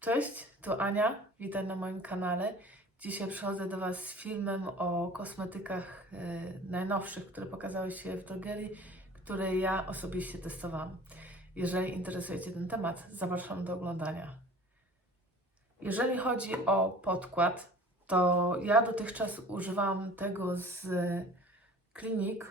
Cześć, tu Ania, witam na moim kanale. Dzisiaj przychodzę do Was z filmem o kosmetykach e, najnowszych, które pokazały się w drogerii, które ja osobiście testowałam. Jeżeli interesuje Cię ten temat, zapraszam do oglądania. Jeżeli chodzi o podkład, to ja dotychczas używałam tego z Clinique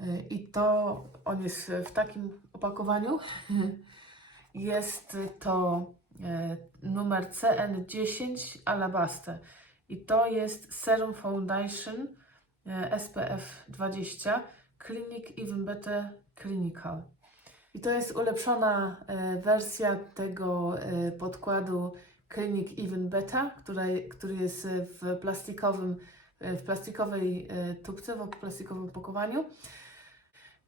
e, i to on jest w takim opakowaniu. Jest to numer CN10 Alabaster i to jest Serum Foundation e, SPF 20 Clinic Even Better Clinical. I to jest ulepszona e, wersja tego e, podkładu Clinic Even Better, który, który jest w plastikowym, e, w plastikowej e, tubce, w plastikowym opakowaniu.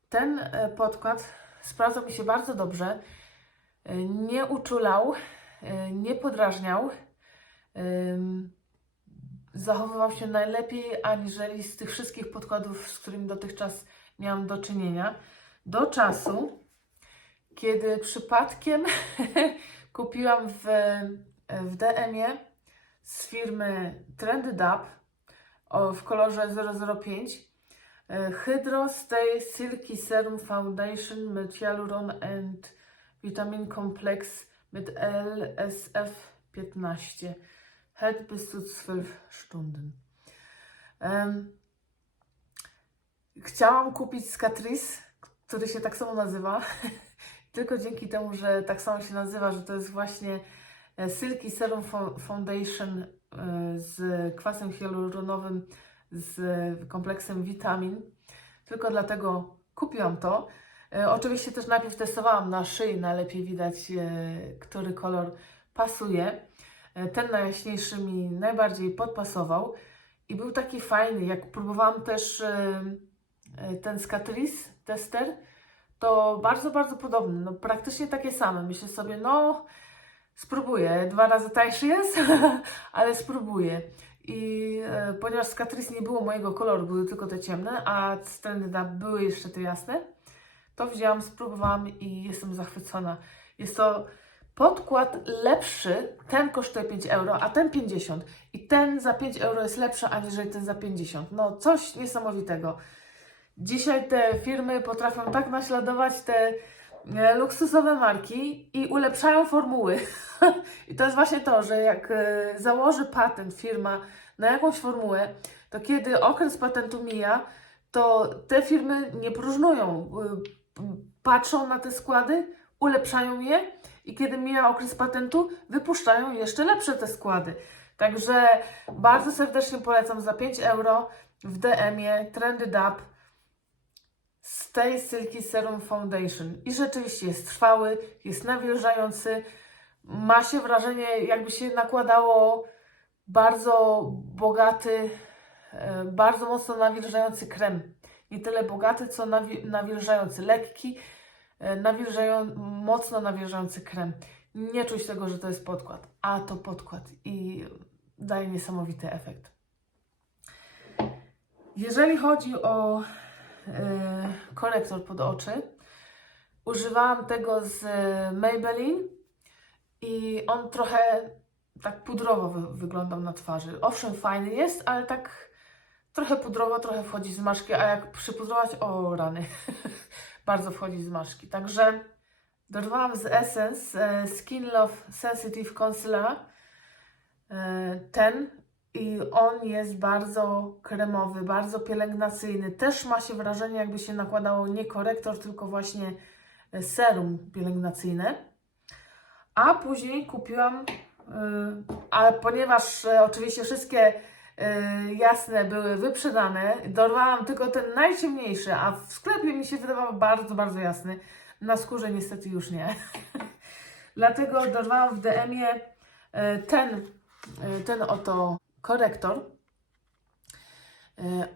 Ten e, podkład sprawdzał mi się bardzo dobrze nie uczulał, e, nie podrażniał. Zachowywał się najlepiej aniżeli z tych wszystkich podkładów, z którymi dotychczas miałam do czynienia. Do czasu, kiedy przypadkiem kupiłam w, w DM-ie z firmy Trendy Dub w kolorze 005 e, Hydro Stay Silky Serum Foundation med Hyaluron and Vitamin Komplex mit LSF 15. Hält bis zu 12 Stunden. Em, chciałam kupić z Catrice, który się tak samo nazywa. Tylko dzięki temu, że tak samo się nazywa, że to jest właśnie e, Silky Serum Fo- Foundation e, z kwasem hialuronowym, z kompleksem witamin. Tylko dlatego kupiłam to. E, Oczywiście też najpierw testowałam na szyi, najlepiej widać, e, który kolor pasuje. E, Ten najjaśniejszy mi najbardziej podpasował i był taki fajny. Jak próbowałam też ten z Catrice tester, to bardzo, bardzo podobny. No, praktycznie takie same. Myślę sobie, no spróbuję. Dwa razy tańszy jest, ale spróbuję. I ponieważ z Catrice nie było mojego koloru, były tylko te ciemne, a z były jeszcze te jasne, to wzięłam, spróbowałam i jestem zachwycona. Jest to podkład lepszy, ten kosztuje 5 euro, a ten 50. I ten za 5 euro jest lepszy aniżeli ten za 50. No coś niesamowitego. Dzisiaj te firmy potrafią tak naśladować te e, luksusowe marki i ulepszają formuły. I to jest właśnie to, że jak e, założy patent firma na jakąś formułę, to kiedy okres patentu mija, to te firmy nie próżnują. Patrzą na te składy, ulepszają je i kiedy mija okres patentu, wypuszczają jeszcze lepsze te składy. Także bardzo serdecznie polecam za 5 euro w DM-ie Trendy Dub Stay Silky Serum Foundation. I rzeczywiście jest trwały, jest nawilżający. Ma się wrażenie, jakby się nakładało bardzo bogaty, e, bardzo mocno nawilżający krem. Nie tyle bogaty, co nawi- nawilżający, lekki, e, nawilżają, mocno nawilżający krem. Nie czuć tego, że to jest podkład, a to podkład i daje niesamowity efekt. Jeżeli chodzi o e, korektor pod oczy, używałam tego z Maybelline i on trochę tak pudrowo wy- wyglądał na twarzy. Owszem, fajny jest, ale tak trochę pudrowo, trochę wchodzi z maszki, a jak przypudrować, o rany, bardzo wchodzi z maszki. Także dorwałam z Essence e, Skin Love Sensitive Concealer e, ten i on jest bardzo kremowy, bardzo pielęgnacyjny. Też ma się wrażenie, jakby się nakładało nie korektor, tylko właśnie e, serum pielęgnacyjne. A później kupiłam, ale ponieważ oczywiście wszystkie jasne były wyprzedane, dorwałam tylko ten najciemniejszy, a w sklepie mi się wydawał bardzo, bardzo jasny. Na skórze niestety już nie. Dlatego dorwałam w DM-ie e, ten, e, ten oto korektor.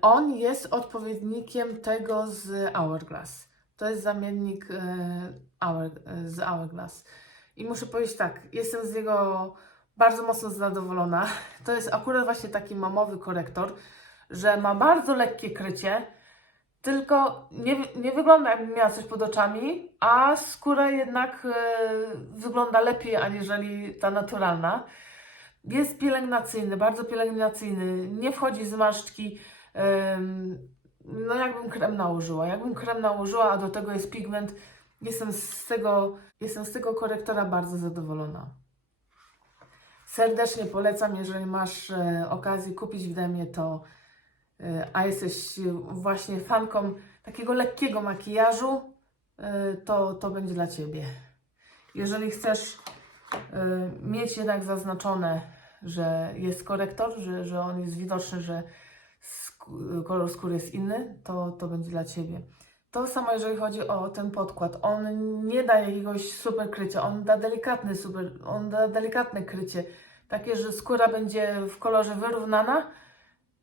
On jest odpowiednikiem tego z Hourglass. To jest zamiennik Hour, z Hourglass. I muszę powiedzieć tak, jestem z niego bardzo mocno zadowolona. To jest akurat właśnie taki mamowy korektor, że ma bardzo lekkie krycie tylko nie, nie wygląda jakby miała coś pod oczami, a skóra jednak e, wygląda lepiej aniżeli ta naturalna. Jest pielęgnacyjny, bardzo pielęgnacyjny, nie wchodzi zmarszczki. em, no jakbym krem nałożyła, jakbym krem nałożyła, a do tego jest pigment. Jestem z tego, jestem z tego korektora bardzo zadowolona. Serdecznie polecam, jeżeli masz e, okazję kupić w Demie, to e, a jesteś właśnie fanką takiego lekkiego makijażu, e, to, to będzie dla Ciebie. Jeżeli chcesz mieć jednak zaznaczone, że jest korektor, że, że on jest widoczny, że kolor skóry jest inny, to, to będzie dla Ciebie. To samo jeżeli chodzi o ten podkład. On nie da jakiegoś super krycia, on da delikatny super, on da delikatne krycie. Takie, że skóra będzie w kolorze wyrównana,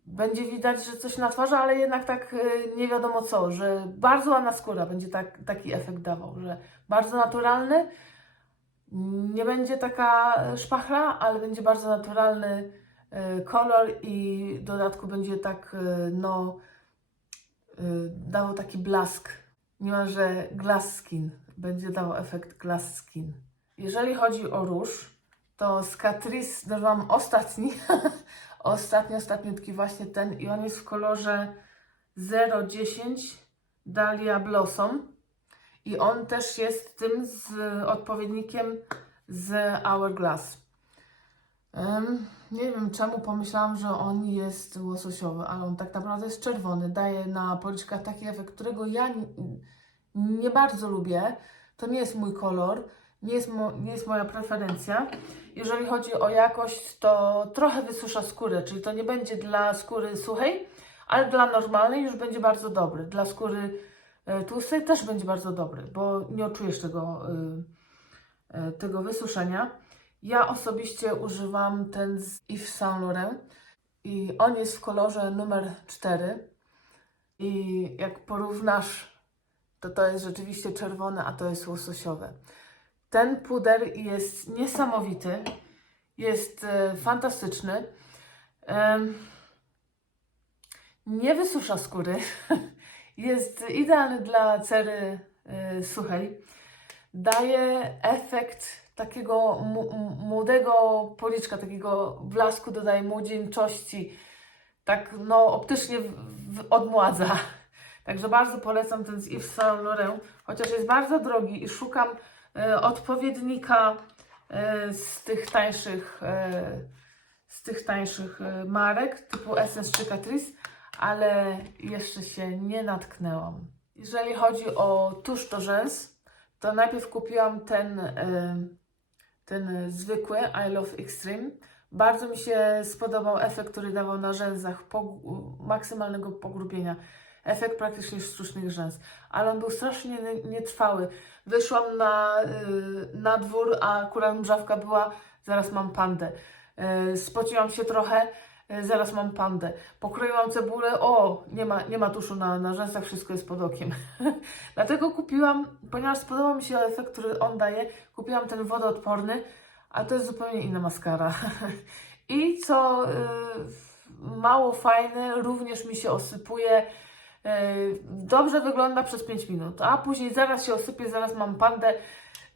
będzie widać, że coś na twarzy, ale jednak tak y, nie wiadomo co, że bardzo ładna skóra będzie tak, taki efekt dawał, że bardzo naturalny, nie będzie taka szpachla, ale będzie bardzo naturalny y, kolor i w dodatku będzie tak, y, no, dawał taki blask, niemalże glass skin, będzie dawał efekt glass skin. Jeżeli chodzi o róż, to z Catrice dorwałam ostatni, ostatni, ostatniutki właśnie ten i on jest w kolorze 010 Dahlia Blossom i on też jest tym z odpowiednikiem z Hourglass. Em, nie wiem czemu pomyślałam, że on jest łososiowy, ale on tak naprawdę jest czerwony. Daje na policzkach taki efekt, którego ja n- nie bardzo lubię. To nie jest mój kolor, nie jest, mo, nie jest moja preferencja. Jeżeli chodzi o jakość, to trochę wysusza skórę, czyli to nie będzie dla skóry suchej, ale dla normalnej już będzie bardzo dobry. Dla skóry e, tłustej też będzie bardzo dobry, bo nie odczujesz tego, y, y, tego wysuszenia. Ja osobiście używam ten z Yves Saint Laurent i on jest w kolorze numer 4 i jak porównasz, to to jest rzeczywiście czerwone, a to jest łososiowe. Ten puder jest niesamowity, jest e, fantastyczny. Nie wysusza skóry. Jest idealny dla cery e, suchej. Daje efekt takiego młodego policzka, takiego blasku, dodaje młodzieńczości. Tak, no, optycznie odmładza. Także bardzo polecam ten z Yves Saint Laurent, chociaż jest bardzo drogi i szukam e, odpowiednika e, z tych tańszych, e, z tych tańszych marek typu Essence czy Catrice, ale jeszcze się nie natknęłam. Jeżeli chodzi o tusz do rzęs, to najpierw kupiłam ten, ten zwykły I Love Extreme. Bardzo mi się spodobał efekt, który dawał na rzęsach maksymalnego pogrubienia. Efekt praktycznie sztucznych rzęs, ale on był strasznie nie- nietrwały. Wyszłam na, y, na dwór, a akurat mrzawka była, zaraz mam pandę. Y, spociłam się trochę, zaraz mam pandę. Pokroiłam cebulę, o, nie ma, nie ma tuszu na, na rzęsach, wszystko jest pod okiem. Dlatego kupiłam, ponieważ spodobał mi się efekt, który on daje, kupiłam ten wodoodporny, a to jest zupełnie inna maskara. I co y, mało fajne, również mi się osypuje. y, Dobrze wygląda przez 5 minut, a później zaraz się osypie, zaraz mam pandę.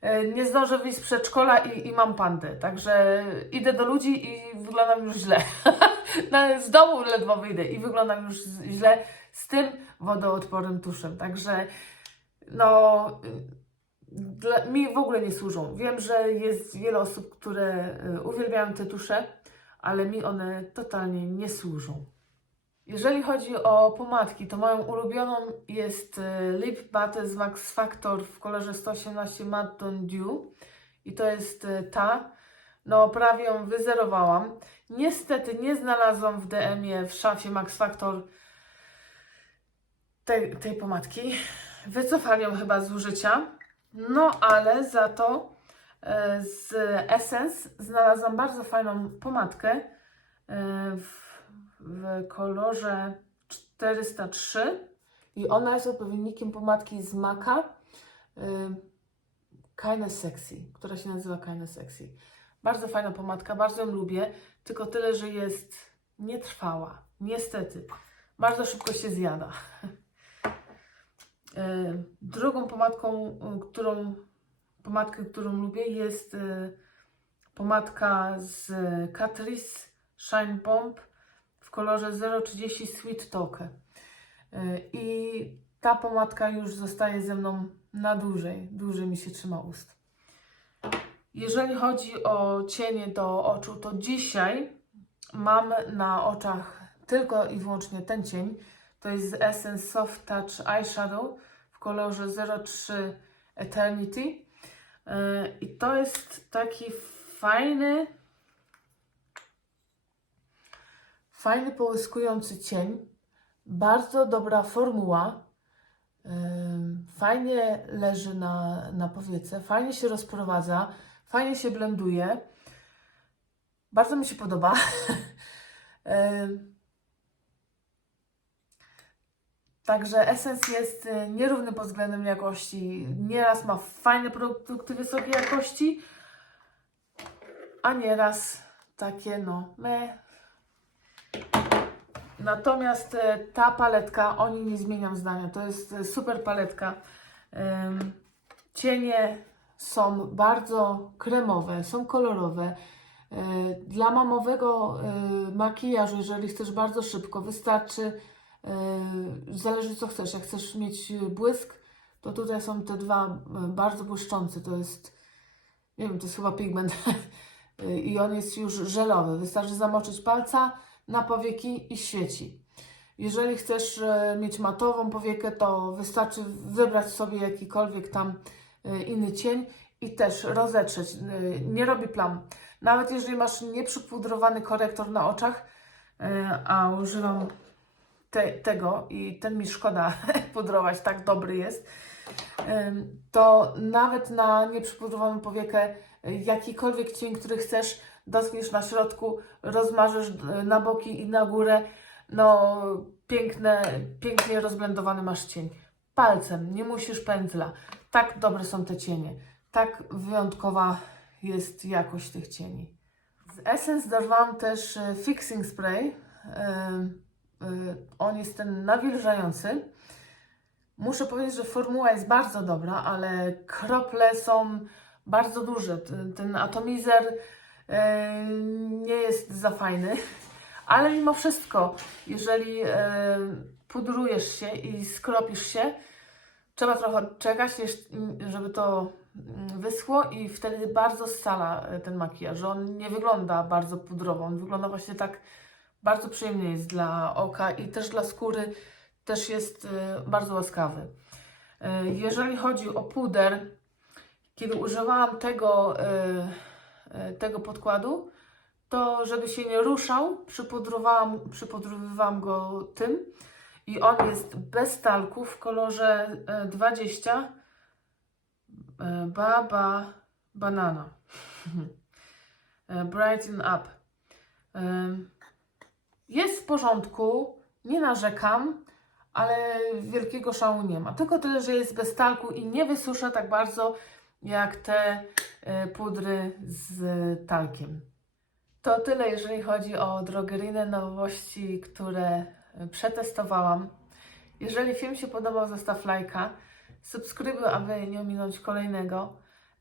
Y, Nie zdążę wyjść z przedszkola i, i mam pandę. Także idę do ludzi i wyglądam już źle. Z domu ledwo wyjdę i wyglądam już źle z tym wodoodpornym tuszem. Także no, dla, mi w ogóle nie służą. Wiem, że jest wiele osób, które y, uwielbiają te tusze, ale mi one totalnie nie służą. Jeżeli chodzi o pomadki, to moją ulubioną jest y, Lip Butter z Max Factor w kolorze 118 Matte Dew i to jest y, ta. No, prawie ją wyzerowałam. Niestety nie znalazłam w DM-ie w szafie Max Factor tej, tej pomadki. Wycofali ją chyba z użycia. No, ale za to e, z Essence znalazłam bardzo fajną pomadkę e, w, w kolorze 403 i ona jest odpowiednikiem pomadki z Maka y, Kinda Sexy, która się nazywa Kinda Sexy. Bardzo fajna pomadka, bardzo ją lubię, tylko tyle, że jest nietrwała. Niestety. Bardzo szybko się zjada. E, Drugą pomadką, e, którą pomadkę, którą lubię jest e, pomadka z Catrice Shine Bomb w kolorze 030 Sweet Talk. E, I ta pomadka już zostaje ze mną na dłużej, dłużej mi się trzyma ust. Jeżeli chodzi o cienie do oczu, to dzisiaj mam na oczach tylko i wyłącznie ten cień. To jest Essence Soft Touch Eyeshadow w kolorze 03 Eternity. Yy, I to jest taki fajny, fajny połyskujący cień. Bardzo dobra formuła. Fajnie leży na, na powiece, fajnie się rozprowadza, fajnie się blenduje. Bardzo mi się podoba. Także Essence jest y, nierówny pod względem jakości. Nieraz ma fajne produkty wysokiej jakości, a nieraz takie no me. Natomiast e, ta paletka, o niej nie zmieniam zdania. To jest e, super paletka. Cienie są bardzo kremowe, są kolorowe. E, Dla mamowego makijażu, jeżeli chcesz bardzo szybko, wystarczy Zależy co chcesz. Jak chcesz mieć błysk, to tutaj są te dwa bardzo błyszczące. To jest, nie wiem, to jest chyba pigment i on jest już żelowy. Wystarczy zamoczyć palca na powieki i świeci. Jeżeli chcesz yy, mieć matową powiekę, to wystarczy wybrać sobie jakikolwiek tam yy, inny cień i też rozetrzeć. Yy, Nie robi plam. Nawet jeżeli masz nieprzypudrowany korektor na oczach, a używam te, tego i ten mi szkoda pudrować, tak dobry jest, to nawet na nieprzypudrowaną powiekę jakikolwiek cień, który chcesz, dotkniesz na środku, rozmarzesz y, na boki i na górę, no piękne, pięknie rozblendowany masz cień. Palcem, nie musisz pędzla. Tak dobre są te cienie. Tak wyjątkowa jest jakość tych cieni. Z Essence dorwałam też y, Fixing Spray. Y, On jest ten nawilżający. Muszę powiedzieć, że formuła jest bardzo dobra, ale krople są bardzo duże. Ten, atomizer nie jest za fajny, ale mimo wszystko, jeżeli pudrujesz się i skropisz się, trzeba trochę czekać, żeby to mm, wyschło i wtedy bardzo scala y, ten makijaż. że On nie wygląda bardzo pudrowo, on wygląda właśnie tak bardzo przyjemnie jest dla oka i też dla skóry też jest y, bardzo łaskawy. Y, Jeżeli chodzi o puder, kiedy używałam tego, tego podkładu, to żeby się nie ruszał, przypudrowałam, przypudrowywałam go tym i on jest bez talku w kolorze y, 20 y, Baba Banana Brighten Up. Jest w porządku, nie narzekam, ale wielkiego szału nie ma. Tylko tyle, że jest bez talku i nie wysusza tak bardzo jak te pudry z talkiem. To tyle, jeżeli chodzi o drogeryjne nowości, które y, przetestowałam. Jeżeli film się podobał, zostaw lajka, subskrybuj, aby nie ominąć kolejnego.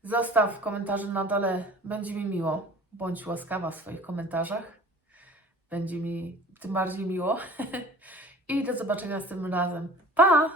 Zostaw komentarze na dole, będzie mi miło. Bądź łaskawa w swoich komentarzach będzie mi tym bardziej miło. I do zobaczenia z tym razem. Pa!